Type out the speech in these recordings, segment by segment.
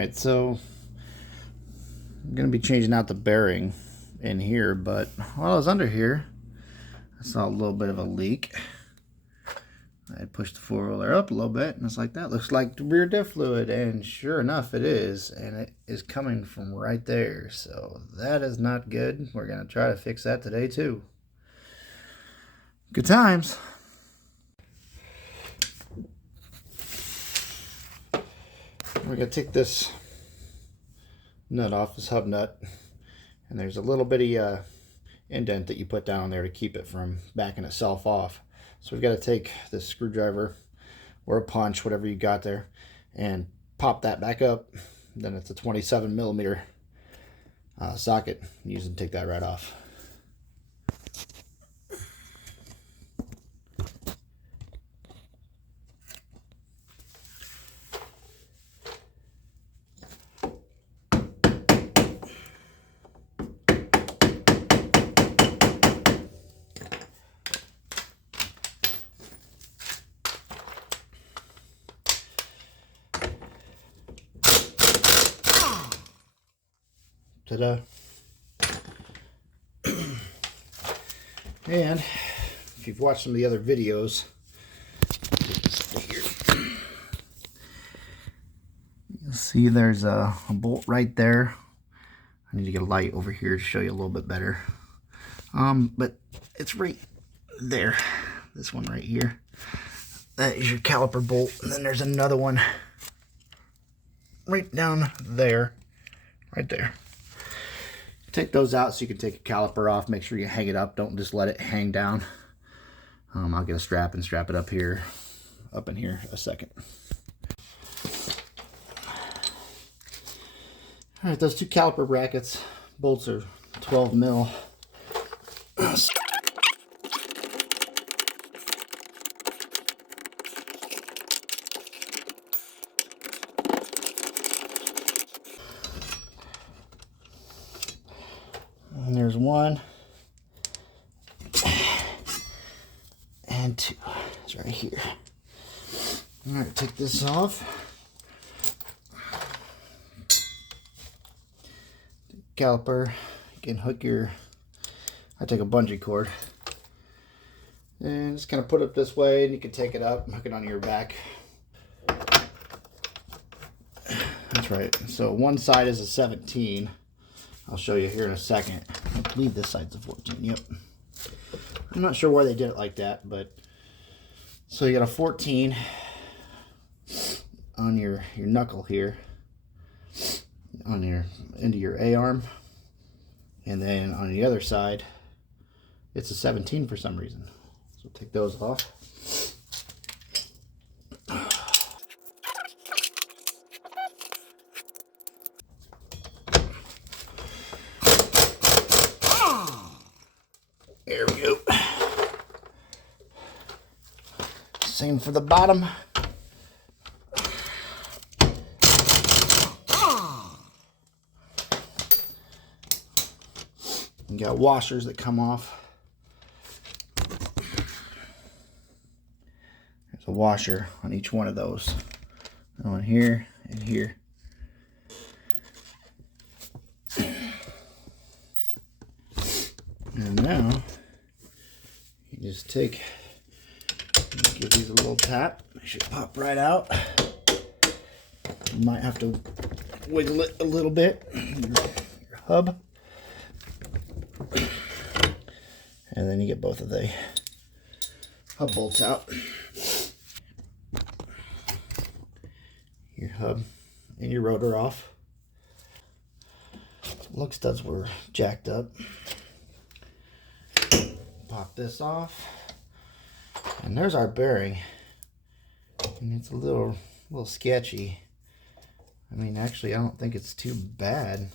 Alright, so I'm going to be changing out the bearing in here, but while I was under here, I saw a little bit of a leak. I pushed the four-wheeler up a little bit, and it's like, that looks like the rear diff fluid, and sure enough it is, and it is coming from right there, so that is not good. We're going to try to fix that today too. Good times. We're going to take this nut off, this hub nut, and there's a little bitty indent that you put down there to keep it from backing itself off. So we've got to take this screwdriver or a punch, whatever you got there, and pop that back up. Then it's a 27mm socket. Use and take that right off. Ta-da. And if you've watched some of the other videos, you'll see there's a bolt right there. I need to get a light over here to show you a little bit better. But it's right there. This one right here. That is your caliper bolt. And then there's another one right down there. Right there. Take those out so you can take a caliper off. Make sure you hang it up. Don't just let it hang down. I'll get a strap and strap it up here, up in here a second. All right, those two caliper brackets, bolts are 12 mil. And there's one and two. It's right here. All right, take this off. Caliper, you can hook your, I take a bungee cord and just kind of put it this way, and you can take it up and hook it onto your back. That's right. So one side is a 17. I'll show you here in a second. I believe this side's a 14. Yep. I'm not sure why they did it like that, but so you got a 14 on your knuckle here, on your into your A arm, and then on the other side it's a 17 for some reason. So take those off. There we go. Same for the bottom. You got washers that come off. There's a washer on each one of those. On here and here. And now you just take, give these a little tap. They should pop right out. You might have to wiggle it a little bit. Your hub. And then you get both of the hub bolts out. Your hub and your rotor off. Lug studs were jacked up. Pop this off. And there's our bearing. And it's a little sketchy. I mean, actually, I don't think it's too bad.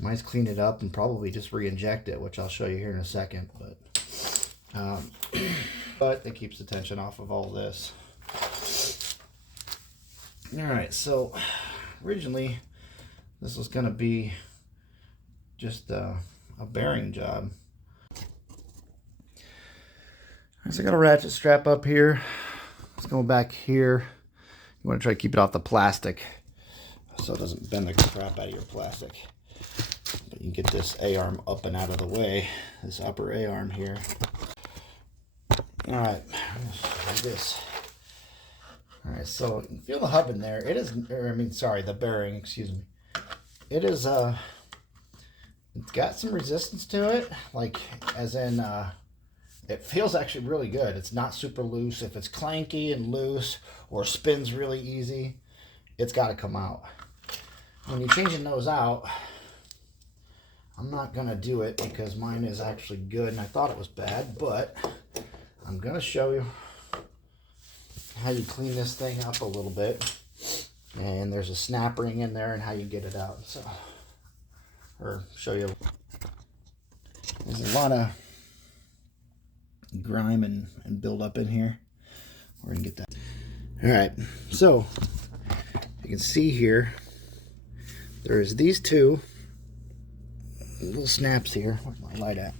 Might clean it up and probably just re-inject it, which I'll show you here in a second. But it keeps the tension off of all this. Alright, so originally this was going to be just a bearing job. So I got a ratchet strap up here. Let's go back here. You want to try to keep it off the plastic so it doesn't bend the crap out of your plastic. But you can get this A-arm up and out of the way, this upper A-arm here. Alright, like this. Alright, so you feel the hub in there. It is, or I mean, sorry, the bearing, excuse me. It is, it's got some resistance to it, like, as in, it feels actually really good. It's not super loose. If it's clanky and loose or spins really easy, it's got to come out. When you're changing those out, I'm not going to do it because mine is actually good and I thought it was bad, but I'm going to show you how you clean this thing up a little bit. And there's a snap ring in there and how you get it out. So, or show you. There's a lot of grime and build up in here. We're going to get that. All right, so you can see here, there's these two little snaps here. Where's my light at?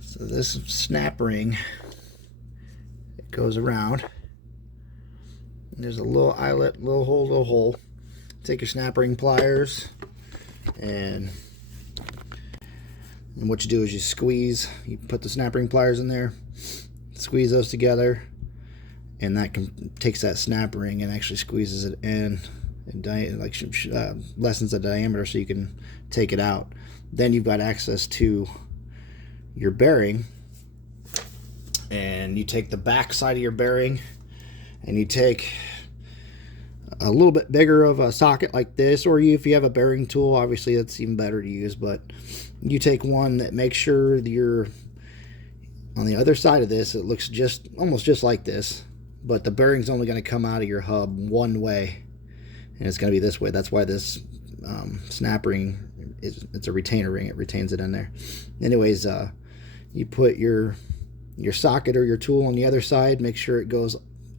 So this snap ring, it goes around. And there's a little eyelet, little hole. Take your snap ring pliers, and what you do is you squeeze. You put the snap ring pliers in there, squeeze those together, and that takes that snap ring and actually squeezes it in, and like lessens the diameter so you can take it out. Then you've got access to your bearing, and you take the back side of your bearing and you take a little bit bigger of a socket like this, or if you have a bearing tool, obviously that's even better to use, but you take one that makes sure that you're on the other side of this. It looks almost just like this, but the bearing's only going to come out of your hub one way, and it's going to be this way. That's why this snap ring it's a retainer ring. It retains it in there. Anyways, you put your socket or your tool on the other side. Make sure it goes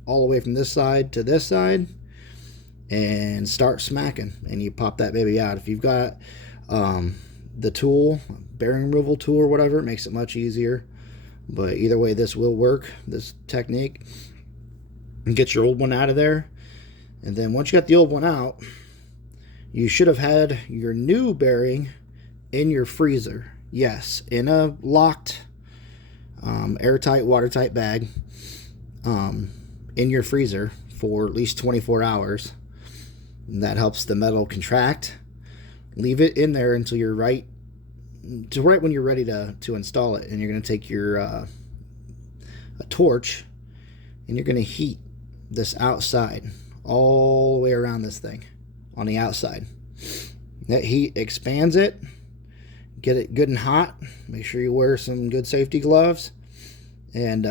all the way from this side to this side, and start smacking, and you pop that baby out. If you've got the tool, bearing removal tool or whatever, it makes it much easier. But either way, this will work, this technique. And get your old one out of there. And then once you got the old one out, you should have had your new bearing in your freezer. Yes, in a locked, airtight, watertight bag in your freezer for at least 24 hours. And that helps the metal contract. Leave it in there until you're right when you're ready to install it. And you're going to take your a torch, and you're going to heat this outside all the way around this thing on the outside. That heat expands it. Get it good and hot. Make sure you wear some good safety gloves. And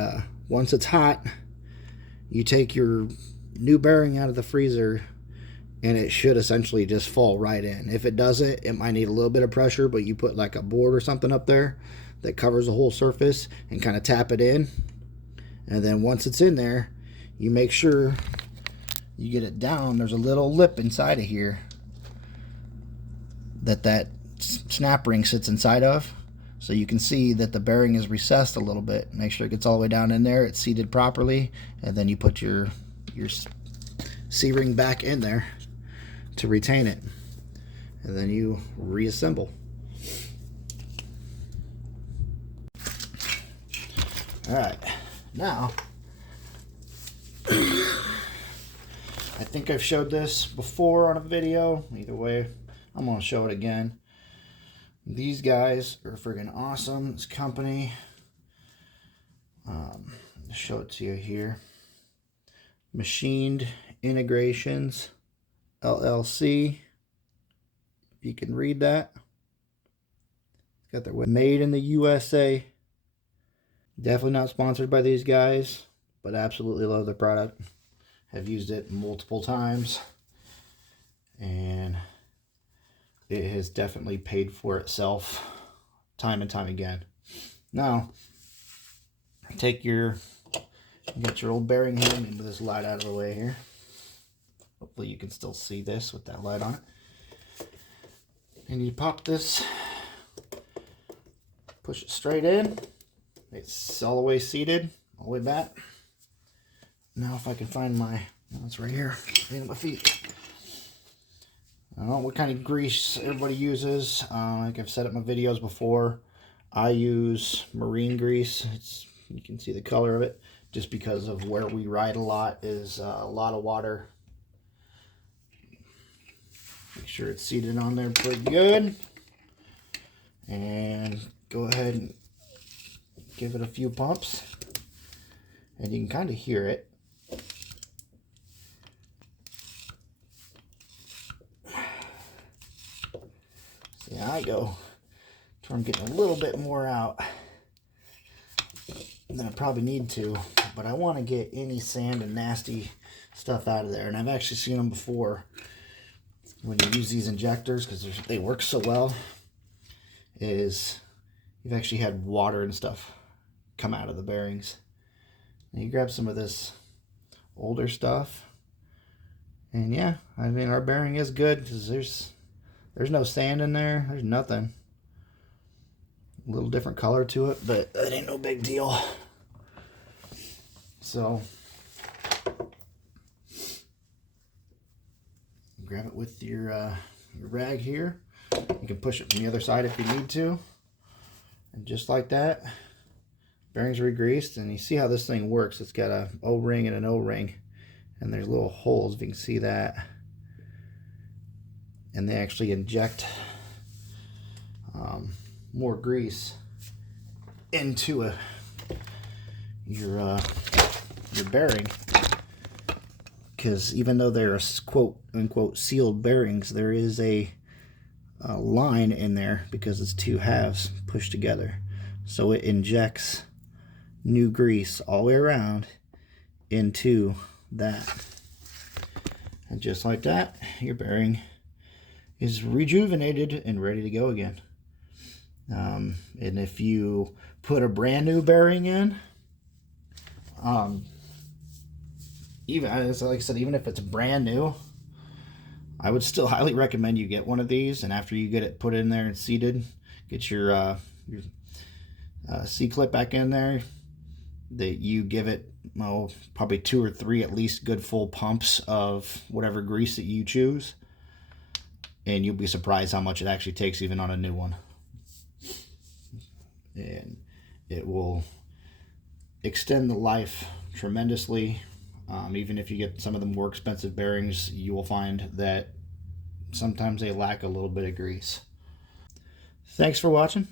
once it's hot, you take your new bearing out of the freezer, and it should essentially just fall right in. If it doesn't, it might need a little bit of pressure, but you put like a board or something up there that covers the whole surface and kind of tap it in. And then once it's in there, you make sure you get it down. There's a little lip inside of here that snap ring sits inside of. So you can see that the bearing is recessed a little bit. Make sure it gets all the way down in there. It's seated properly. And then you put your C-ring back in there to retain it, and then you reassemble. Alright, now I think I've showed this before on a video. Either way, I'm going to show it again. These guys are friggin' awesome. This company, I'll show it to you here. Machined Integrations LLC. If you can read that. Got their made in the USA. Definitely not sponsored by these guys, but absolutely love their product. Have used it multiple times, and it has definitely paid for itself time and time again. Now, get your old bearing here. Let me move this light out of the way here. Hopefully you can still see this with that light on it. And you pop this, push it straight in. It's all the way seated, all the way back. Now if I can find my That's right here, right at my feet. I don't know what kind of grease everybody uses. Like I've said it in my videos before, I use marine grease. You can see the color of it, just because of where we ride a lot is a lot of water. Make sure it's seated on there pretty good. And go ahead and give it a few pumps. And you can kind of hear it. See how I go. So I'm getting a little bit more out than I probably need to. But I want to get any sand and nasty stuff out of there. And I've actually seen them before when you use these injectors, because they work so well, is you've actually had water and stuff come out of the bearings. And you grab some of this older stuff, and yeah, I mean, our bearing is good because there's no sand in there. There's nothing. A little different color to it, but that ain't no big deal. So grab it with your rag here. You can push it from the other side if you need to. And just like that, bearings are regreased. And you see how this thing works. It's got a O-ring and an O-ring. And there's little holes, if you can see that. And they actually inject more grease into your bearing. Because even though they're quote unquote sealed bearings, there is a line in there because it's two halves pushed together. So it injects new grease all the way around into that. And just like that, your bearing is rejuvenated and ready to go again. And if you put a brand new bearing in, even like I said, even if it's brand new, I would still highly recommend you get one of these. And after you get it put in there and seated, get your C-clip back in there. That you give it, well, probably 2 or 3 at least good full pumps of whatever grease that you choose, and you'll be surprised how much it actually takes even on a new one. And it will extend the life tremendously. Even if you get some of the more expensive bearings, you will find that sometimes they lack a little bit of grease. Thanks for watching.